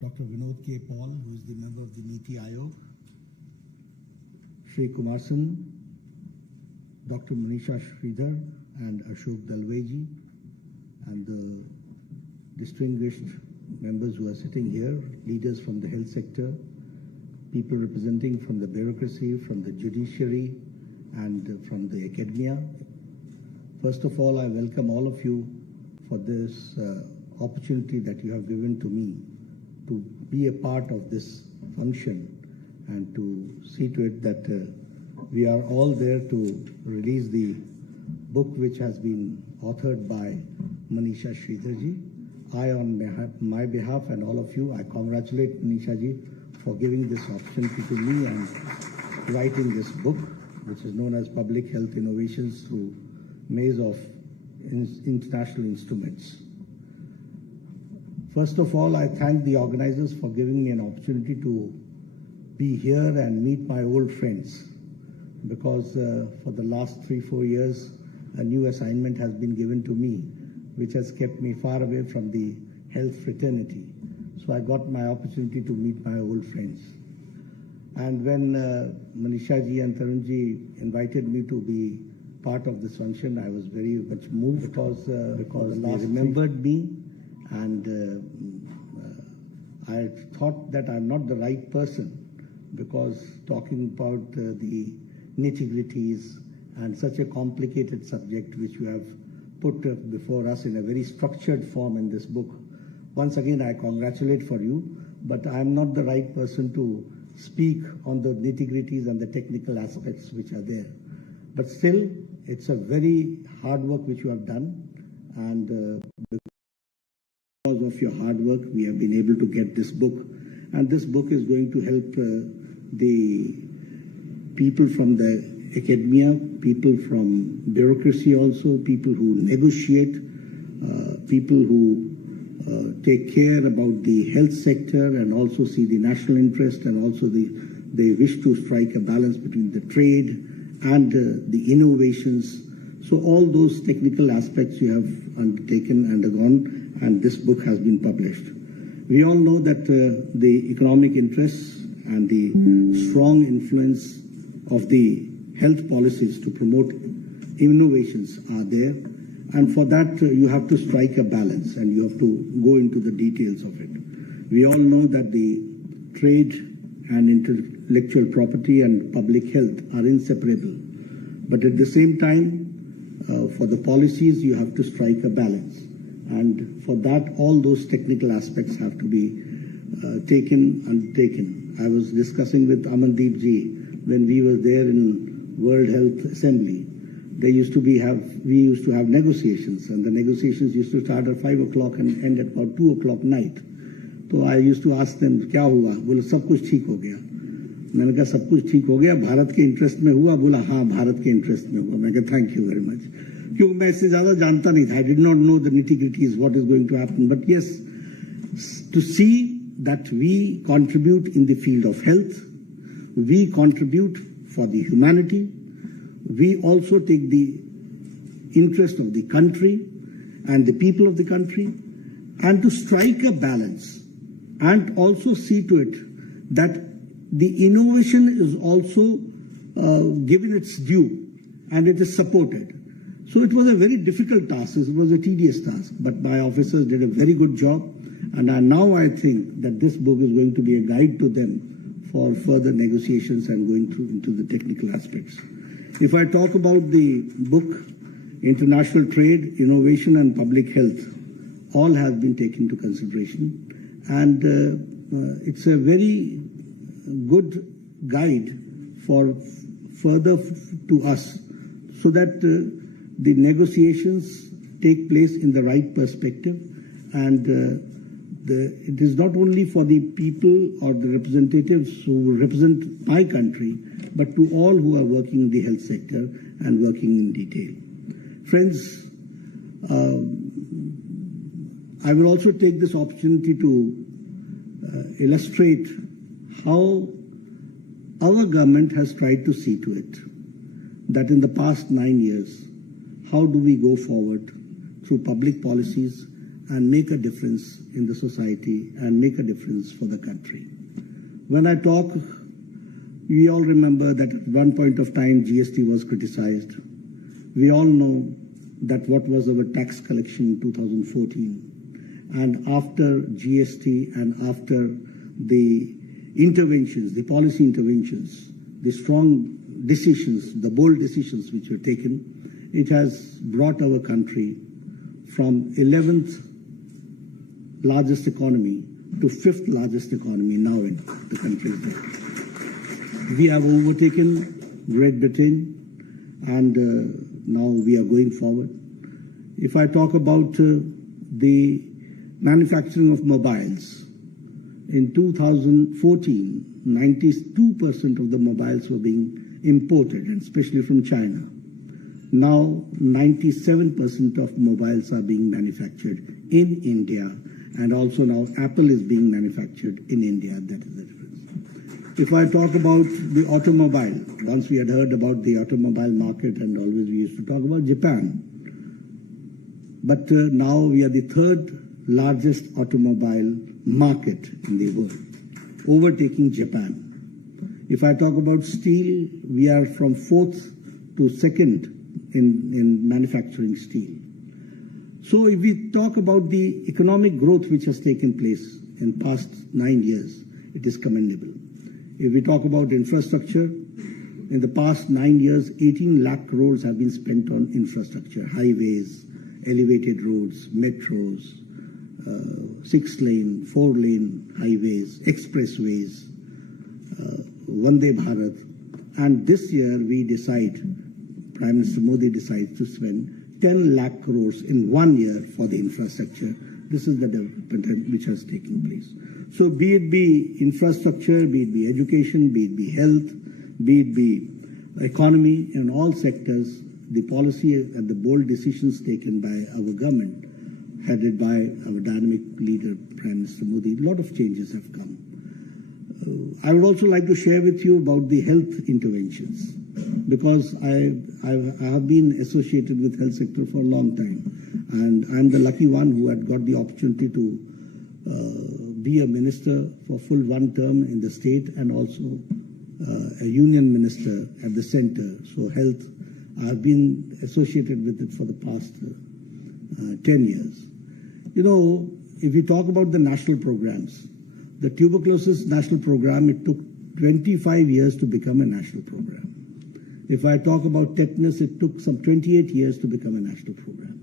Dr. Vinod K. Paul, who is the member of the Niti Aayog, Shri Kumarsan, Dr. Manisha Sridhar and Ashok Dalveji, and the distinguished members who are sitting here, leaders from the health sector, people representing from the bureaucracy, from the judiciary, and from the academia. First of all, I welcome all of you for this opportunity that you have given to me to be a part of this function and to see to it that we are all there to release the book which has been authored by Manisha Sridharji. I, on my behalf and all of you, I congratulate Manisha ji for giving this opportunity to me and writing this book, which is known as Public Health Innovations through Maze of International Instruments. First of all, I thank the organizers for giving me an opportunity to be here and meet my old friends, because for the last 3-4 years, a new assignment has been given to me, which has kept me far away from the health fraternity. So I got my opportunity to meet my old friends. And when Manisha ji and Tarun ji invited me to be part of this function, I was very much moved because they remembered me, and I thought that I'm not the right person, because talking about the nitty-gritties and such a complicated subject which you have put before us in a very structured form in this book. Once again, I congratulate for you, but I'm not the right person to speak on the nitty-gritties and the technical aspects which are there. But still, it's a very hard work which you have done, and because of your hard work, we have been able to get this book. And this book is going to help the people from the academia, people from bureaucracy also, people who negotiate, people who take care about the health sector and also see the national interest, and also they wish to strike a balance between the trade and the innovations. So all those technical aspects you have undertaken, undergone, and this book has been published. We all know that the economic interests and the strong influence of the health policies to promote innovations are there, and for that you have to strike a balance and you have to go into the details of it. We all know that the trade and intellectual property and public health are inseparable, but at the same time, for the policies you have to strike a balance, and for that all those technical aspects have to be undertaken. I was discussing with Amandeep ji when we were there in World Health Assembly. We used to have negotiations, and the negotiations used to start at 5 o'clock and end at about 2 o'clock night. So I used to ask them, क्या हुआ? बोले सब कुछ ठीक हो गया. मैंने कहा सब कुछ ठीक हो गया, भारत के इंटरेस्ट में हुआ? बोला हाँ, भारत के इंटरेस्ट में हुआ. मैं कहा थैंक यू वेरी मच, क्योंकि मैं इससे ज्यादा जानता नहीं था. I did not know the nitty-gritties, what is going to happen. But yes, to see that we contribute in the field of health, we contribute for the humanity, we also take the interest of the country and the people of the country, and to strike a balance and also see to it that the innovation is also given its due and it is supported. So it was a very difficult task, it was a tedious task, but my officers did a very good job, and now I think that this book is going to be a guide to them for further negotiations and going through into the technical aspects. If I talk about the book, international trade, innovation and public health, all have been taken into consideration, and it's a very good guide for further to us, so that the negotiations take place in the right perspective, and it is not only for the people or the representatives who represent my country, but to all who are working in the health sector and working in detail. Friends, I will also take this opportunity to illustrate how our government has tried to see to it that in the past 9 years, how do we go forward through public policies and make a difference in the society and make a difference for the country. When I talk, we all remember that at one point of time GST was criticized. We all know that what was our tax collection in 2014. And after GST and after the interventions, the policy interventions, the strong decisions, the bold decisions which were taken, it has brought our country from 11th largest economy to 5th largest economy now in the country. We have overtaken Great Britain, and now we are going forward. If I talk about the manufacturing of mobiles, in 2014, 92% of the mobiles were being imported, and especially from China. Now, 97% of mobiles are being manufactured in India, and also now Apple is being manufactured in India. That is the difference. If I talk about the automobile, once we had heard about the automobile market, and always we used to talk about Japan. But now we are the third largest automobile market in the world, overtaking Japan. If I talk about steel, we are from 4th to 2nd in manufacturing steel. So if we talk about the economic growth which has taken place in past 9 years, it is commendable. If we talk about infrastructure, in the past 9 years, 18 lakh crores have been spent on infrastructure, highways, elevated roads, metros, 6-lane, 4-lane highways, expressways, Vande Bharat. And this year we decide, Prime Minister Modi decides to spend 10 lakh crores in 1 year for the infrastructure. This is the development which has taken place. So be it be infrastructure, be it be education, be it be health, be it be economy, in all sectors, the policy and the bold decisions taken by our government, headed by our dynamic leader, Prime Minister Modi, a lot of changes have come. I would also like to share with you about the health interventions, because I have been associated with health sector for a long time, and I'm the lucky one who had got the opportunity to be a minister for full 1 term in the state, and also a union minister at the center. So health, I've been associated with it for the past 10 years. You know, if we talk about the national programs, the tuberculosis national program, it took 25 years to become a national program. If I talk about tetanus, it took some 28 years to become a national program.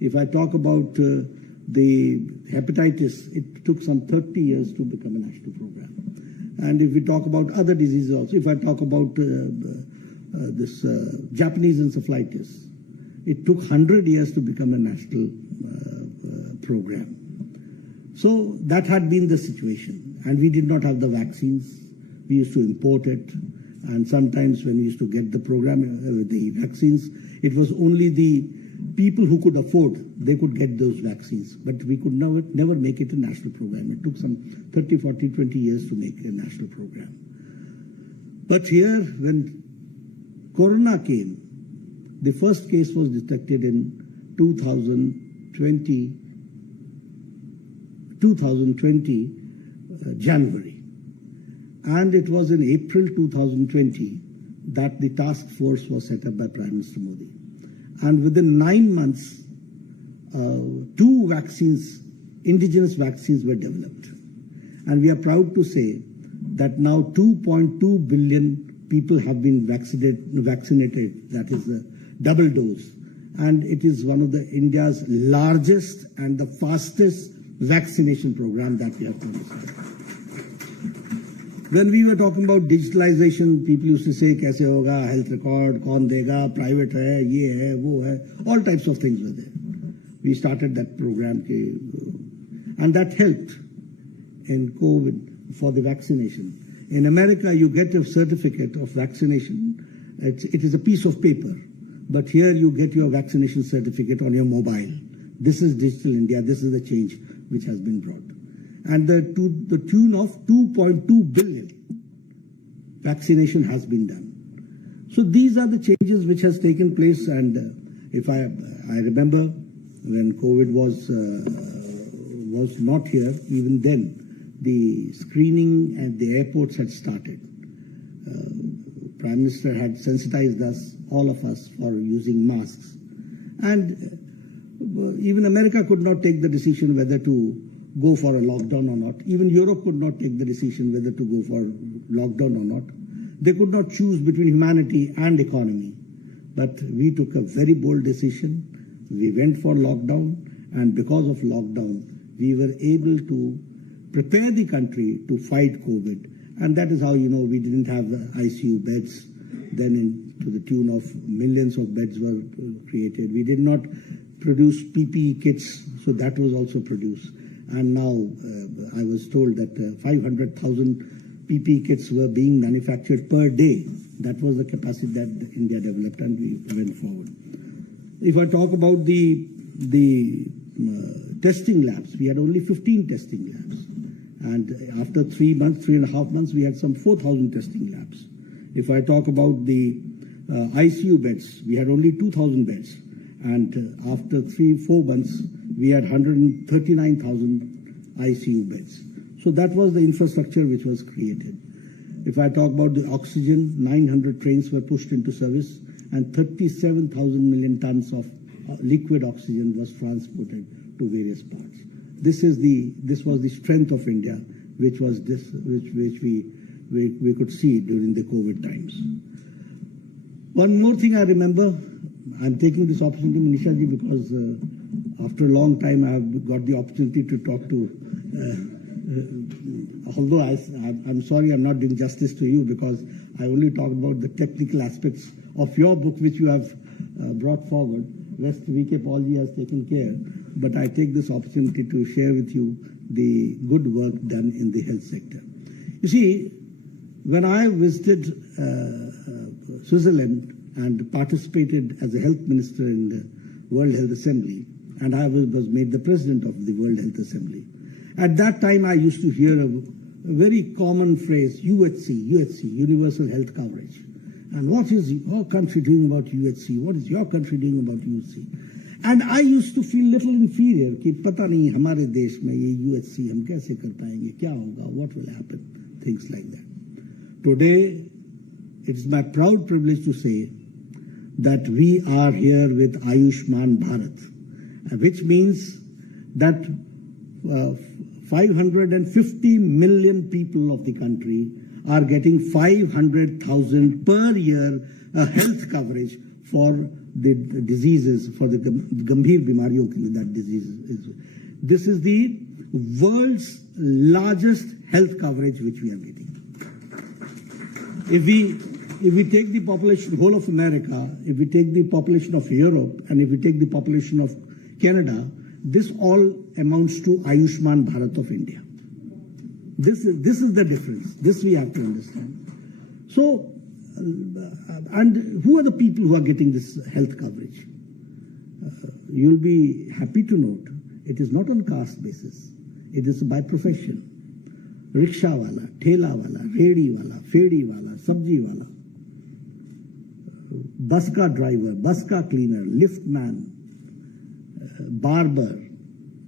If I talk about the hepatitis, it took some 30 years to become a national program. And if we talk about other diseases also, if I talk about this Japanese encephalitis, it took 100 years to become a national program. So that had been the situation, and we did not have the vaccines. We used to import it, and sometimes when we used to get the program, the vaccines, it was only the people who could afford, they could get those vaccines, but we could never make it a national program. It took some 30, 40, 20 years to make a national program. But here, when Corona came, the first case was detected in 2020 January. And it was in April 2020 that the task force was set up by Prime Minister Modi. And within 9 months, 2 vaccines, indigenous vaccines were developed. And we are proud to say that now 2.2 billion people have been vaccinated, that is the double dose. And it is one of the India's largest and the fastest vaccination program that we have conducted. When we were talking about digitalization, people used to say, kaise hoga, health record, kaun dega, private hai, ye hai, wo hai, all types of things were there. We started that program, and that helped in COVID for the vaccination. In America, you get a certificate of vaccination. It is a piece of paper, but here you get your vaccination certificate on your mobile. This is Digital India. This is the change which has been brought. And to the tune of 2.2 billion vaccination has been done. So these are the changes which has taken place. And if I remember when COVID was not here, even then, the screening at the airports had started. Prime Minister had sensitized us, all of us, for using masks. And even America could not take the decision whether to go for a lockdown or not. Even Europe could not take the decision whether to go for lockdown or not. They could not choose between humanity and economy. But we took a very bold decision. We went for lockdown, and because of lockdown, we were able to prepare the country to fight COVID. And that is how, we didn't have ICU beds. Then to the tune of millions of beds were created. We did not produce PPE kits, so that was also produced. And now I was told that 500,000 PPE kits were being manufactured per day. That was the capacity that India developed, and we went forward. If I talk about the testing labs, we had only 15 testing labs. And after 3.5 months, we had some 4,000 testing labs. If I talk about the ICU beds, we had only 2,000 beds. And after 3-4 months, we had 139,000 ICU beds. So that was the infrastructure which was created. If I talk about the oxygen, 900 trains were pushed into service, and 37,000 million tons of liquid oxygen was transported to various parts. This was the strength of India, which we could see during the COVID times. One more thing I remember, I'm taking this opportunity, Manisha ji, because after a long time I have got the opportunity to talk to, although I'm sorry I'm not doing justice to you, because I only talked about the technical aspects of your book which you have brought forward. Rest VK Paul ji has taken care, but I take this opportunity to share with you the good work done in the health sector. You see, when I visited Switzerland and participated as a health minister in the World Health Assembly, and I was made the president of the World Health Assembly. At that time, I used to hear a very common phrase, UHC, Universal Health Coverage. And what is your country doing about UHC? What is your country doing about UHC? And I used to feel little inferior, कि पता नहीं हमारे देश में ये UHC हम कैसे कर पाएंगे, क्या होगा, what will happen, things like that. Today, it is my proud privilege to say that we are here with Ayushman Bharat, which means that 550 million people of the country are getting 500,000 per year health coverage for the diseases, for the gambhir bimariyon ke liye that disease is. This is the world's largest health coverage which we are getting. If we take the population, whole of America, if we take the population of Europe, and if we take the population of Canada, this all amounts to Ayushman Bharat of India. This is the difference. This we have to understand. So, and who are the people who are getting this health coverage? You'll be happy to note, it is not on caste basis. It is by profession. Rickshaw wala, thela wala, redi wala, fedi wala, sabji wala, bus car driver, bus car cleaner, lift man, barber.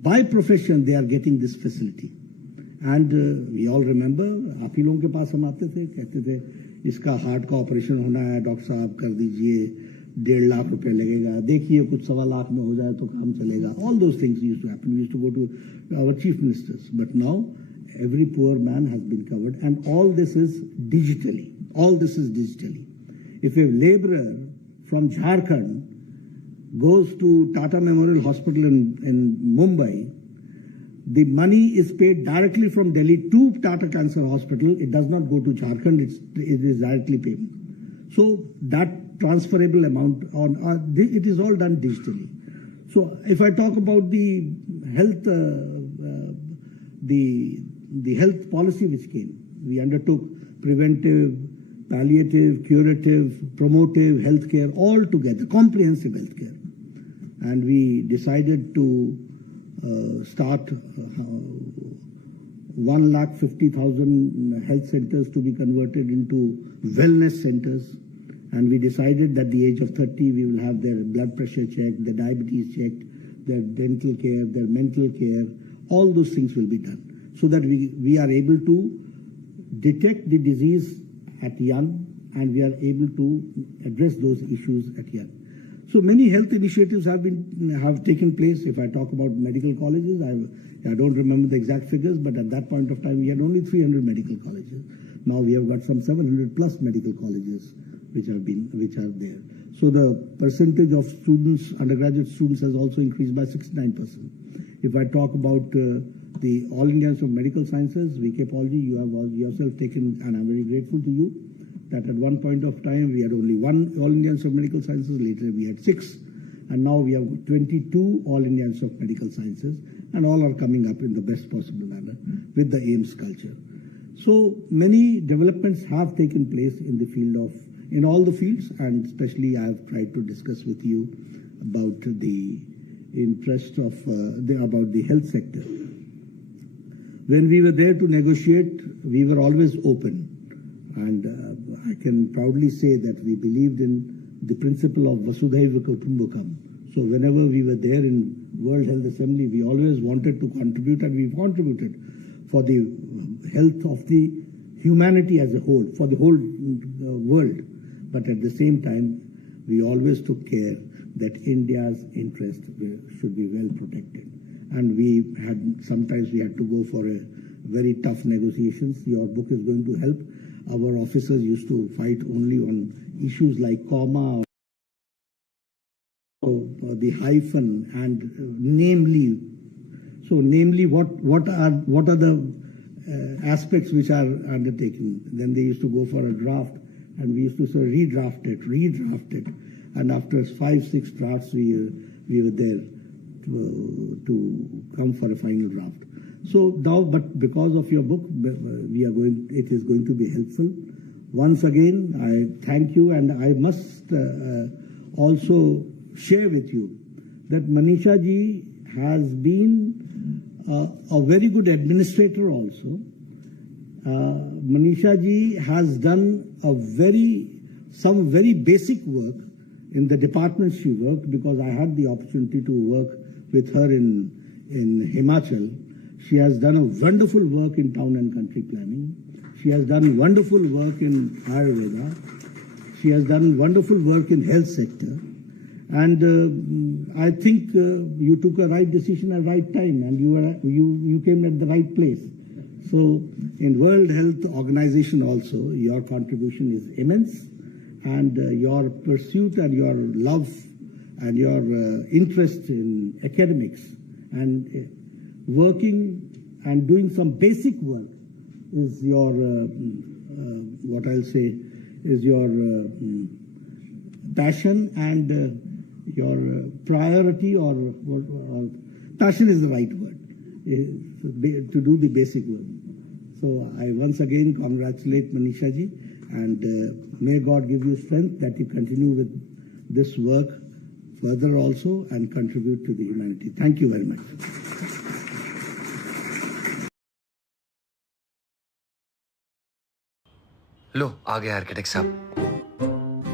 By profession, they are getting this facility. And we all remember, आप ही लोगों के पास हम आते थे, कहते थे, इसका heart का ऑपरेशन होना है, डॉक्टर साहब कर दीजिए, 1.5 लाख रुपए लगेगा, देखिए कुछ 1.25 लाख में हो जाए तो काम चलेगा. All those things used to happen. We used to go to our chief ministers. But now, every poor man has been covered, and all this is digitally. All this is digitally. If a laborer from Jharkhand goes to Tata Memorial Hospital in Mumbai, the money is paid directly from Delhi to Tata Cancer Hospital. It does not go to Jharkhand. It is directly paid. So that transferable amount, it is all done digitally. So if I talk about the health, the health policy which came, we undertook preventive, palliative, curative, promotive healthcare all together, comprehensive healthcare. And we decided to start 150,000 health centers to be converted into wellness centers. And we decided that at the age of 30, we will have their blood pressure checked, their diabetes checked, their dental care, their mental care, all those things will be done so that we are able to detect the disease at young and we are able to address those issues at young. So many health initiatives have taken place. If I talk about medical colleges, I don't remember the exact figures, but at that point of time we had only 300 medical colleges. Now we have got some 700 plus medical colleges which are there. So the percentage of students, undergraduate students, has also increased by 69%. If I talk about the All Indians of Medical Sciences, VK Paulji, you have yourself taken, and I'm very grateful to you, that at one point of time we had only one All Indians of Medical Sciences, later we had 6, and now we have 22 All Indians of Medical Sciences, and all are coming up in the best possible manner with the AIMS culture. So many developments have taken place in the field in all the fields, and especially I have tried to discuss with you about the interest of about the health sector. When we were there to negotiate, we were always open. And I can proudly say that we believed in the principle of Vasudhaiva Kutumbakam. So whenever we were there in World Health Assembly, we always wanted to contribute, and we've contributed for the health of the humanity as a whole, for the whole world. But at the same time, we always took care that India's interest should be well protected. And sometimes we had to go for a very tough negotiations. Your book is going to help. Our officers used to fight only on issues like comma, or the hyphen, and namely. So, namely, what are the aspects which are undertaken? Then they used to go for a draft, and we used to say redraft it, and after 5-6 drafts, we were there to come for a final draft. So now, but because of your book, it is going to be helpful. Once again, I thank you, and I must also share with you that Manisha ji has been a very good administrator also. Manisha ji has done some very basic work in the department she worked, because I had the opportunity to work with her in Himachal. She has done a wonderful work in town and country planning. She has done wonderful work in Ayurveda. She has done wonderful work in health sector. And I think you took a right decision at the right time, and you came at the right place. So in World Health Organization also, your contribution is immense, and your pursuit and your love and your interest in academics and working and doing some basic work is your, what I'll say, is your passion and your priority, or passion is the right word, to do the basic work. So I once again congratulate Manisha ji, and may God give you strength that you continue with this work further also and contribute to the humanity. Thank you very much. लो आ गया architect साहब।